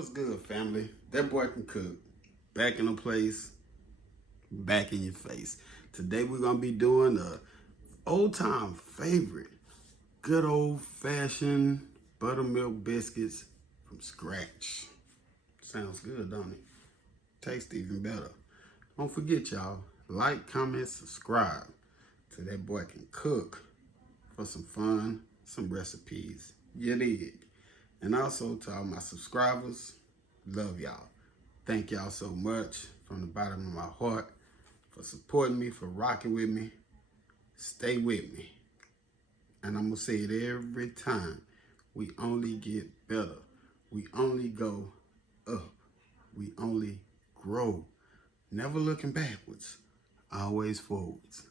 What's good, family? That boy can cook. Back in the place, back in your face. Today we're gonna be doing a old-time favorite, good old-fashioned buttermilk biscuits from scratch. Sounds good, don't it? Tastes even better. Don't forget, y'all, like, comment, subscribe to That Boy Can Cook for some fun, some recipes. You dig? And also to all my subscribers, love y'all. Thank y'all so much from the bottom of my heart for supporting me, for rocking with me. Stay with me. And I'm going to say it every time. We only get better. We only go up. We only grow. Never looking backwards. Always forwards.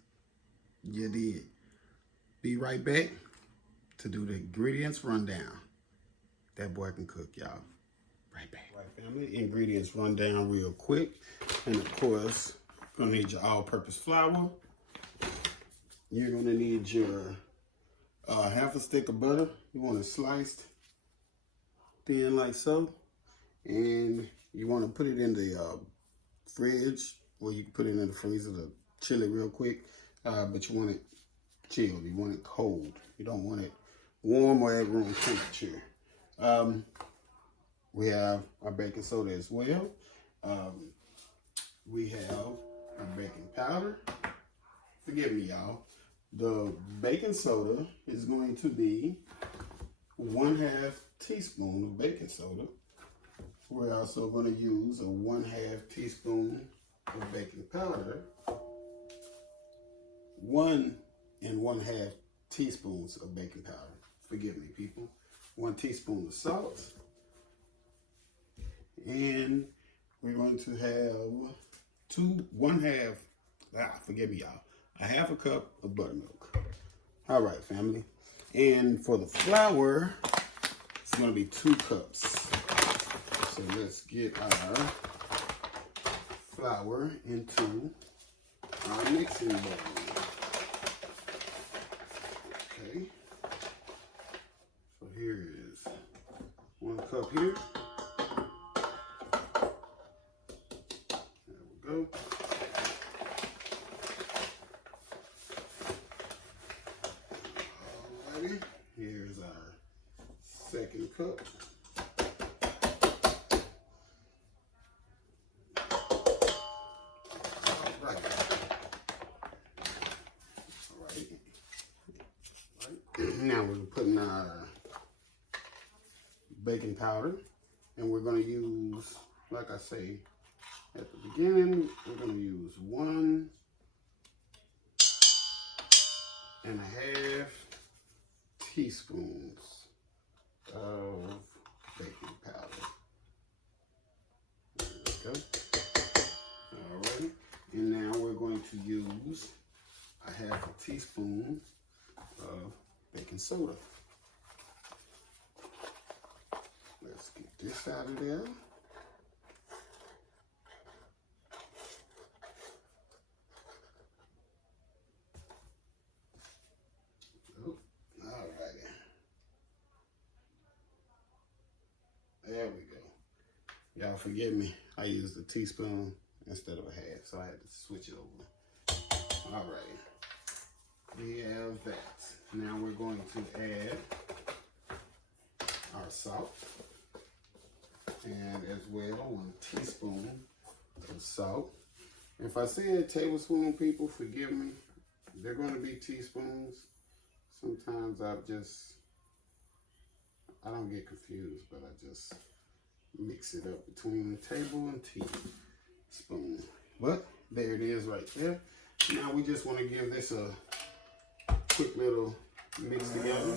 You did. Be right back to do the ingredients rundown. That boy can cook, y'all. Right back. Right, family. Ingredients rundown real quick. And of course, gonna need your all-purpose flour. You're gonna need your half a stick of butter. You want it sliced thin like so. And you want to put it in the fridge, or you can put it in the freezer to chill it real quick. But you want it chilled. You want it cold. You don't want it warm or at room temperature. We have our baking soda as well. We have our baking powder. Forgive me, y'all. The baking soda is going to be 1/2 teaspoon of baking soda. We're also going to use a 1/2 teaspoon of baking powder. 1 1/2 teaspoons of baking powder. Forgive me, people. 1 teaspoon of salt. And we're going to have forgive me, y'all, a 1/2 cup of buttermilk. All right, family. And for the flour, it's going to be 2 cups. So let's get our flour into our mixing bowl. Okay. So here is 1 cup here. There we go. Alrighty. Here's our 2nd cup. Now we're putting our baking powder, and we're going to use, like I say at the beginning, we're going to use 1 1/2 teaspoons of baking powder. There we go. All right. And now we're going to use a 1/2 teaspoon of baking soda. Let's get this out of there. Oh, all righty. There we go. Y'all forgive me. I used a teaspoon instead of a 1/2, so I had to switch it over. All right. We have that. Now we're going to add our salt, and as well 1 teaspoon of salt. If I say a tablespoon, people, forgive me. They're going to be teaspoons. Sometimes I don't get confused, but I just mix it up between table and teaspoon. But there it is right there. Now we just want to give this a quick little mix together.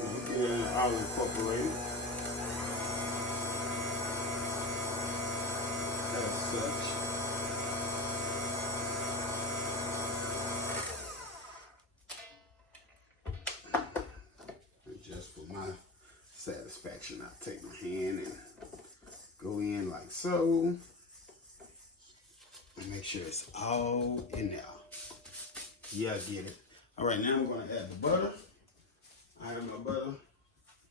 We get it all incorporated. As such. And just for my satisfaction, I take my hand and go in like so. And make sure it's all in there. Yeah, get it. All right, now I'm going to add the butter. I have my butter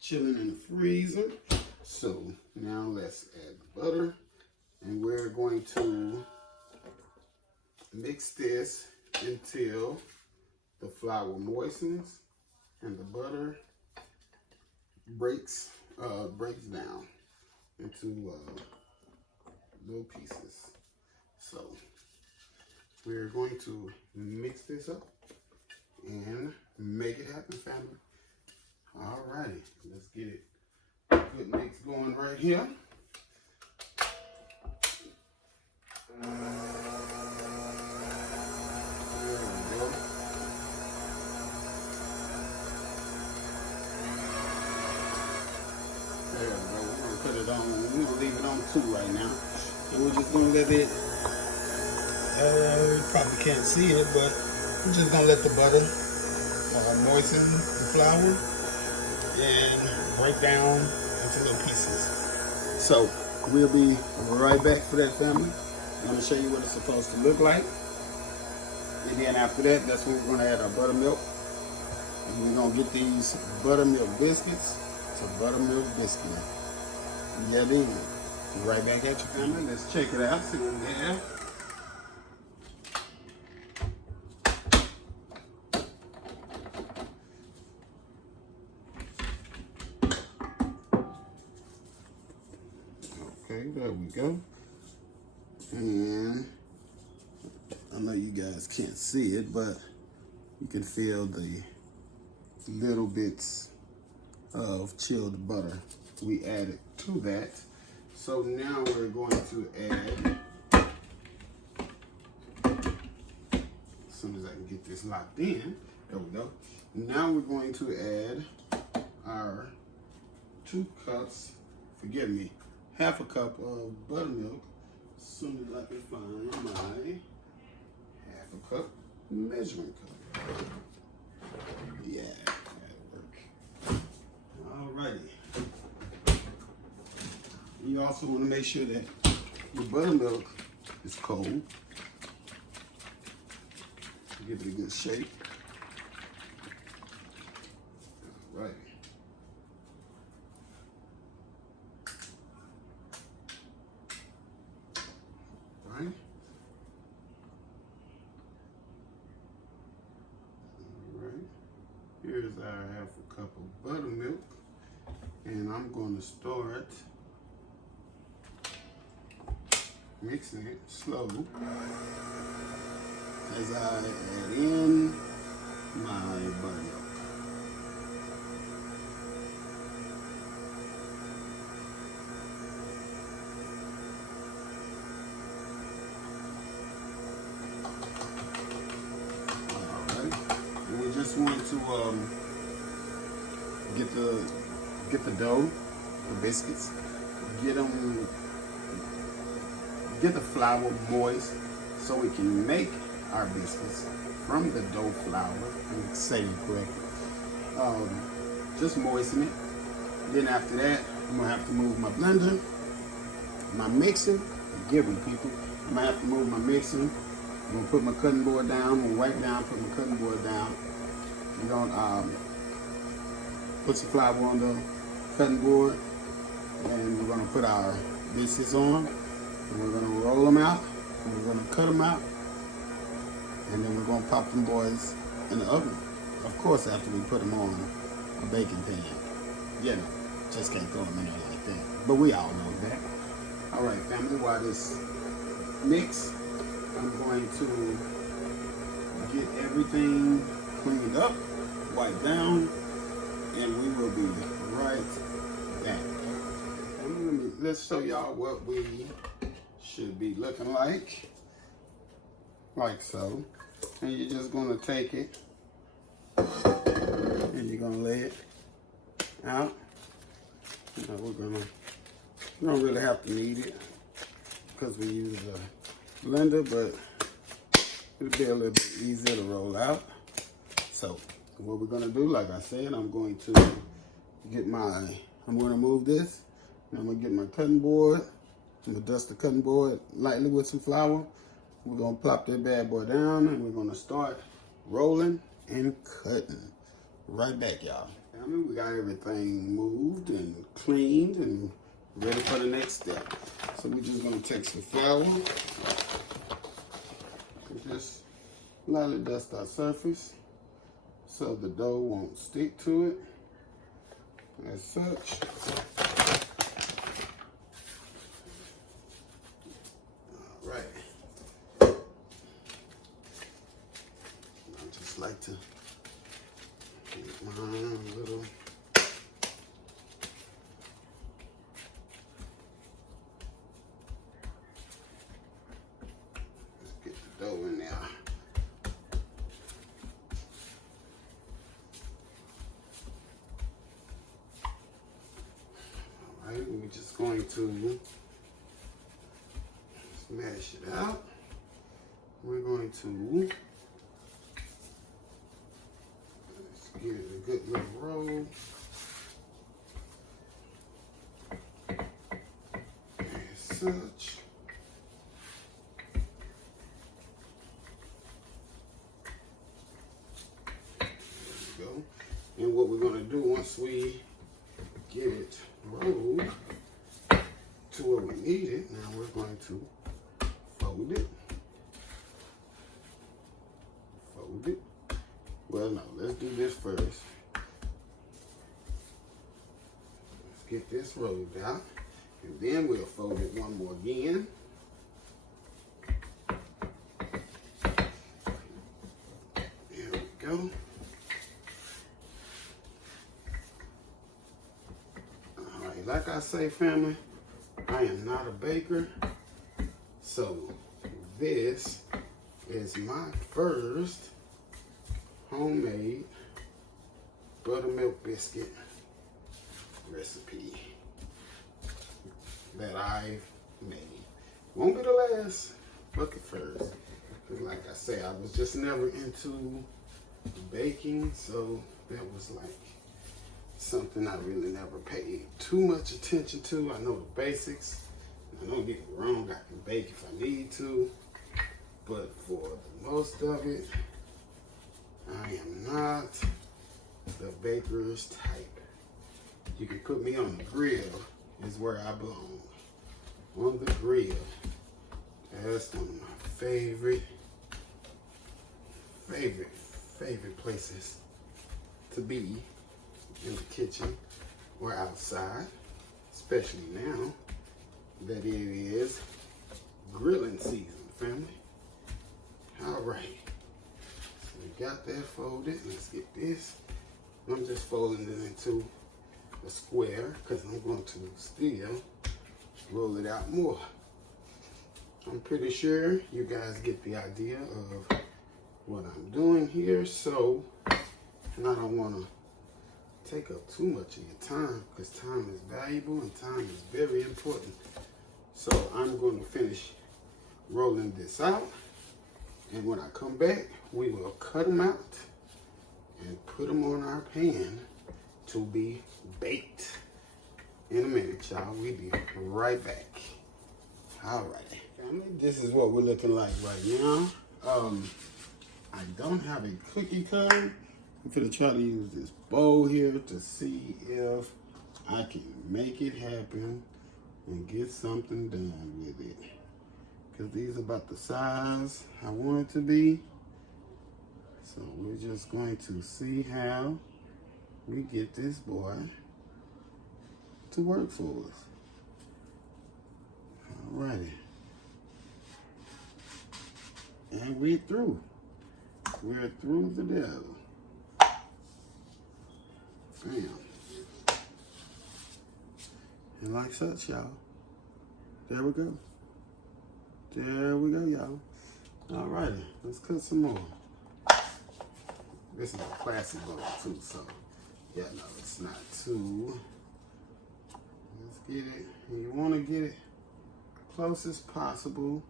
chilling in the freezer. So now let's add the butter, and we're going to mix this until the flour moistens and the butter breaks down into little pieces. So we're going to mix this up and make it happen, family. All righty, let's get it. Good mix going right here. There we go. There we go. We're gonna put it on. We're gonna leave it on 2 right now, and we're just gonna let it. You probably can't see it, but we're just gonna let the butter moisten the flour and break down into little pieces. So we'll be right back for that, family. I'm gonna show you what it's supposed to look like. And then after that, that's when we're gonna add our buttermilk. And we're gonna get these buttermilk biscuits to buttermilk biscuit. Yeah, then. Be right back at you, family. Let's check it out. See what we have. Okay, there we go. And I know you guys can't see it, but you can feel the little bits of chilled butter we added to that. So now we're going to add, as soon as I can get this locked in, there we go. Now we're going to add our 2 cups, forgive me, half a cup of buttermilk. As soon as I can find my half a cup measuring cup. Yeah, that'll work. Alrighty. You also want to make sure that your buttermilk is cold. Give it a good shake. Alright. Alright. Here's our half a cup of buttermilk, and I'm going to start mixing it slow as I add in my buttermilk. Just want to get the dough, the biscuits, get the flour moist so we can make our biscuits from the dough flour. I'm saying it correctly. Just moisten it. Then after that, I'm gonna have to move my blender, my mixer. Forgive me, people. I'm gonna have to move my mixer. I'm gonna put my cutting board down. I'm gonna wipe down, put my cutting board down. We're gonna put some flour on the cutting board, and we're gonna put our biscuits on, and we're gonna roll them out, and we're gonna cut them out, and then we're gonna pop them boys in the oven. Of course, after we put them on a baking pan. You know, just can't throw them in there like that. But we all know that. All right, family, while this mix, I'm going to get everything cleaned up, wipe down, and we will be right back. Let's show y'all what we should be looking like so. And you're just gonna take it and you're gonna lay it out. You know, we don't really have to knead it because we use a blender, but it'll be a little bit easier to roll out. So what we're gonna do, like I said, I'm going to move this, and I'm gonna get my cutting board. I'm gonna dust the cutting board lightly with some flour. We're gonna plop that bad boy down, and we're gonna start rolling and cutting. Right back, y'all. I mean, we got everything moved and cleaned and ready for the next step. So we're just gonna take some flour and just lightly dust our surface so the dough won't stick to it as such. All right. I just like to get mine a little. Let's get the dough in there. We're just going to smash it out. We're going to give it a good little roll. As such. There we go. And what we're going to do once we get it rolled to where we need it, now we're going to fold it. Fold it. Well, no, let's do this first. Let's get this rolled out, and then we'll fold it one more again. There we go. Like I say, family, I am not a baker, so this is my first homemade buttermilk biscuit recipe that I've made. Won't be the last, but the first. Because like I say, I was just never into baking, so that was like something I really never paid too much attention to. I know the basics. Now, don't get me wrong, I can bake if I need to, but for the most of it, I am not the baker's type. You can put me on the grill, is where I belong. On the grill. That's one of my favorite places to be. In the kitchen or outside, especially now that it is grilling season, family. All right, so we got that folded. Let's get this. I'm just folding it into a square because I'm going to still roll it out more. I'm pretty sure you guys get the idea of what I'm doing here, so, and I don't want to take up too much of your time because time is valuable and time is very important. So I'm going to finish rolling this out, and when I come back, we will cut them out and put them on our pan to be baked. In a minute, y'all. We'll be right back. All right, family, this is what we're looking like right now. I don't have a cookie cutter. I'm gonna try to use this bowl here to see if I can make it happen and get something done with it. Because these are about the size I want it to be. So we're just going to see how we get this boy to work for us. Alrighty. And we're through. We're through the dough. Bam. And like such, y'all. There we go. There we go, y'all. Alrighty, let's cut some more. This is a classic bowl too, so yeah, no, it's not too. Let's get it. And you want to get it close as possible.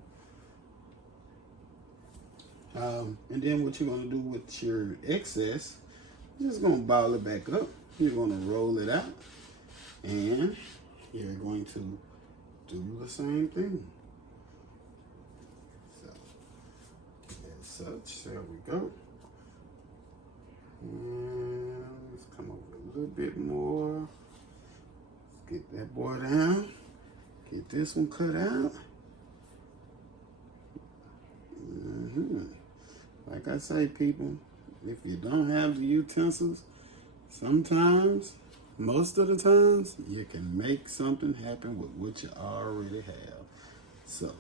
And then what you're going to do with your excess, you're just going to ball it back up. You're going to roll it out. And you're going to do the same thing. So, as such, there we go. And let's come over a little bit more. Let's Get that boy down. Get this one cut out. Like I say, people, if you don't have the utensils, sometimes, most of the times, you can make something happen with what you already have. So,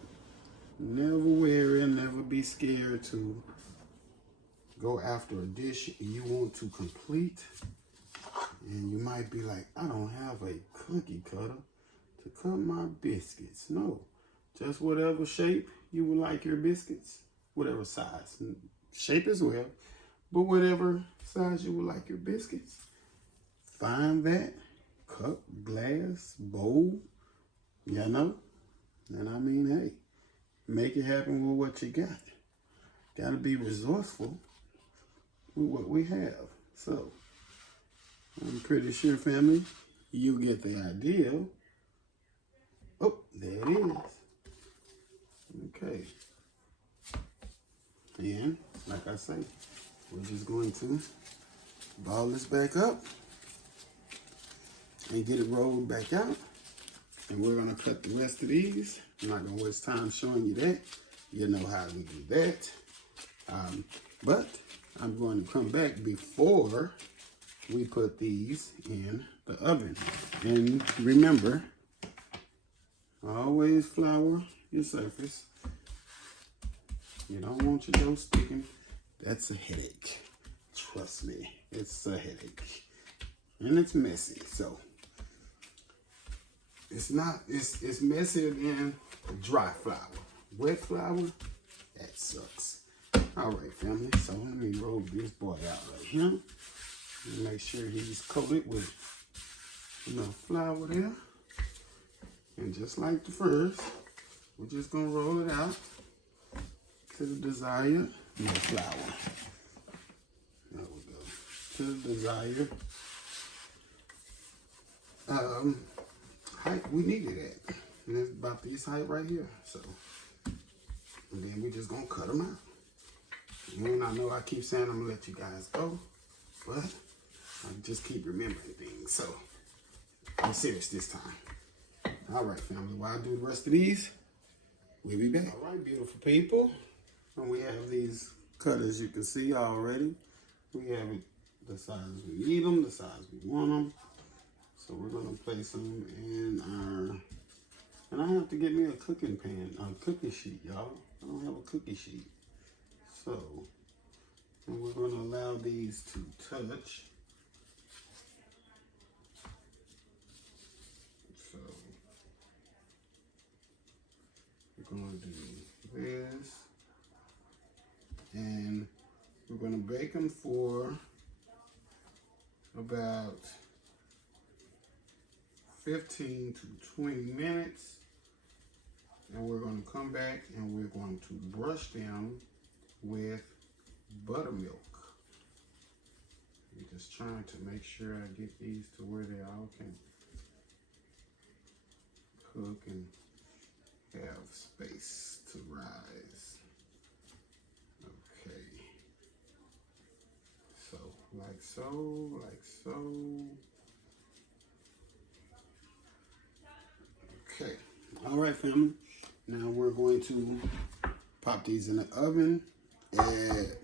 never worry and never be scared to go after a dish you want to complete. And you might be like, I don't have a cookie cutter to cut my biscuits. No, just whatever shape you would like your biscuits, whatever size, shape as well, but whatever size you would like your biscuits, find that cup, glass, bowl, you know, and I mean, hey, make it happen with what you got. Gotta be resourceful with what we have. So, I'm pretty sure, family, you get the idea. Oh, there it is. Okay. And, like I say, we're just going to ball this back up and get it rolled back out. And we're going to cut the rest of these. I'm not going to waste time showing you that. You know how we do that. But I'm going to come back before we put these in the oven. And remember, always flour your surface. You don't want your dough sticking. That's a headache. Trust me, it's a headache. And it's messy, so. It's messier than dry flour. Wet flour, that sucks. All right, family, so let me roll this boy out right here. Make sure he's coated with enough flour there. And just like the first, we're just gonna roll it out to the desired flour. There we go. To the desired height we needed it. And it's about this height right here. So, and then we're just gonna cut them out. And I know I keep saying I'm gonna let you guys go, but I just keep remembering things. So, I'm serious this time. All right, family, while I do the rest of these, we'll be back. All right, beautiful people. And we have these cut as you can see already. We have it the size we need them, the size we want them. So we're gonna place them in our, and I have to get me a cooking pan, a cookie sheet, y'all. I don't have a cookie sheet. So, and we're gonna allow these to touch. So, we're gonna do this. And we're gonna bake them for about 15 to 20 minutes. And we're gonna come back and we're going to brush them with buttermilk. I'm just trying to make sure I get these to where they all can cook and have space to rise. Okay. So, like so, like so. Okay. All right, family. Now we're going to pop these in the oven at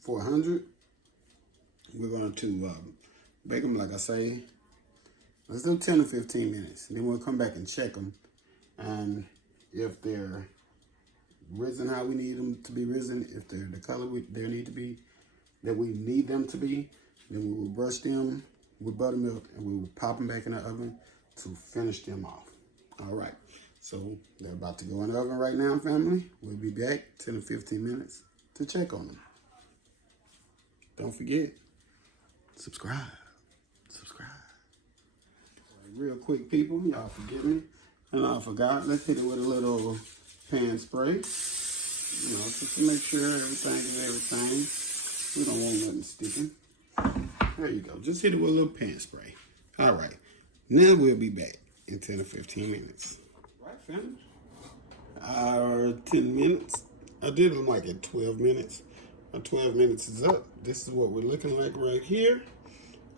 400. We're going to bake them, like I say. Let's do 10 to 15 minutes. Then we'll come back and check them. And if they're risen how we need them to be risen, if they're the color they need to be, that we need them to be, then we will brush them with buttermilk and we will pop them back in the oven to finish them off. All right, so they're about to go in the oven right now, family. We'll be back 10 to 15 minutes to check on them. Don't forget, subscribe. Real quick, people, y'all forgive me. And I forgot, let's hit it with a little pan spray. You know, just to make sure everything is everything. We don't want nothing sticking. There you go. Just hit it with a little pan spray. All right. Now we'll be back in 10 to 15 minutes. Right, family? Our 10 minutes. I did them like at 12 minutes. Our 12 minutes is up. This is what we're looking like right here.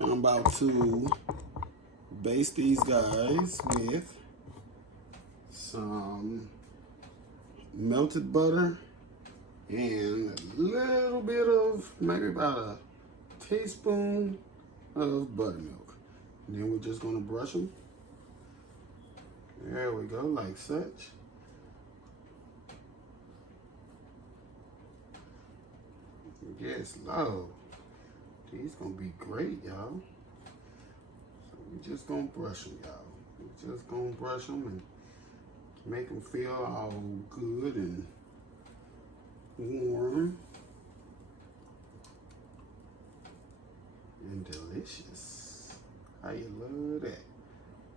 I'm about to baste these guys with some melted butter and a little bit of, maybe about a teaspoon of buttermilk. And then we're just gonna brush them. There we go, like such. Yes, Lord. These gonna be great, y'all. So we just gonna brush them, y'all. We just gonna brush them and make them feel all good and warm and delicious. How you love that?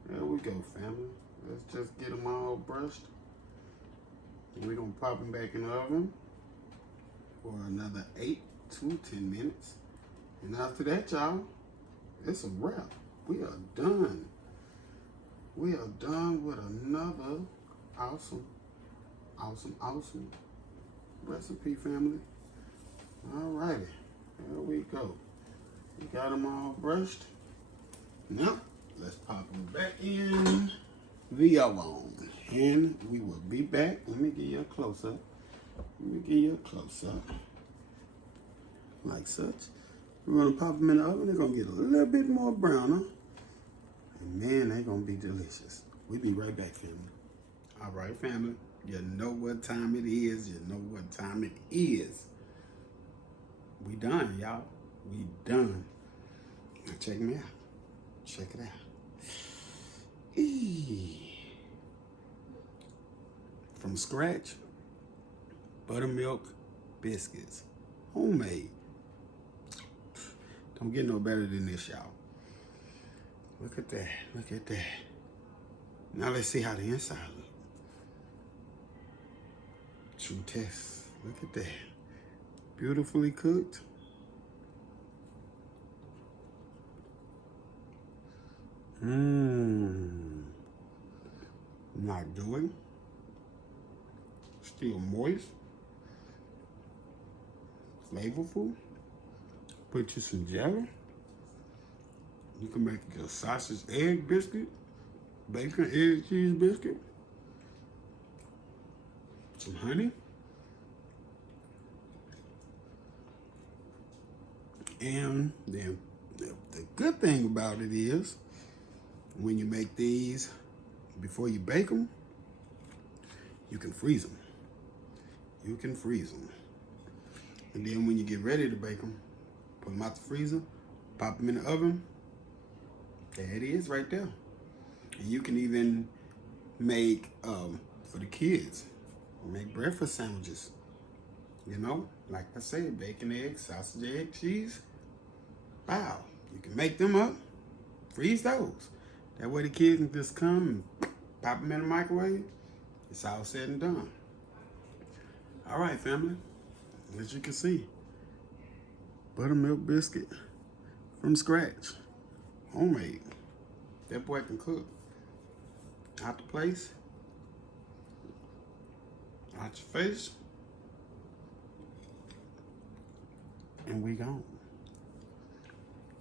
There we go, family. Let's just get them all brushed. And we're gonna pop them back in the oven for another 8 to 10 minutes. And after that, y'all, it's a wrap. We are done. We are done with another awesome recipe, family. Alrighty, there we go. We got them all brushed. Now, let's pop them back in the oven. And we will be back. Let me give you a close-up. Like such. We're gonna pop them in the oven. They're gonna get a little bit more browner. And man, they're gonna be delicious. We'll be right back, family. All right, family. You know what time it is. We done, y'all. We done. Now check me out. Check it out. From scratch, buttermilk biscuits. Homemade. Don't get no better than this, y'all. Look at that. Now let's see how the inside look. True test. Look at that. Beautifully cooked. Not doing. Still moist. Flavorful. Put you some jelly. You can make a sausage egg biscuit. Bacon, egg, cheese biscuit. Some honey. And then the good thing about it is when you make these, before you bake them, you can freeze them. And then when you get ready to bake them, put them out the freezer, pop them in the oven. There it is right there. And you can even make, for the kids, make breakfast sandwiches. You know, like I said, bacon, egg, sausage, egg, cheese. Wow, you can make them up, freeze those. That way the kids can just come and pop them in the microwave. It's all said and done. All right, family, as you can see, buttermilk biscuit from scratch, homemade. That boy can cook. Out the place, out your face, and we gone.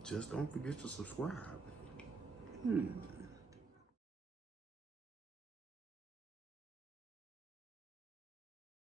Just don't forget to subscribe.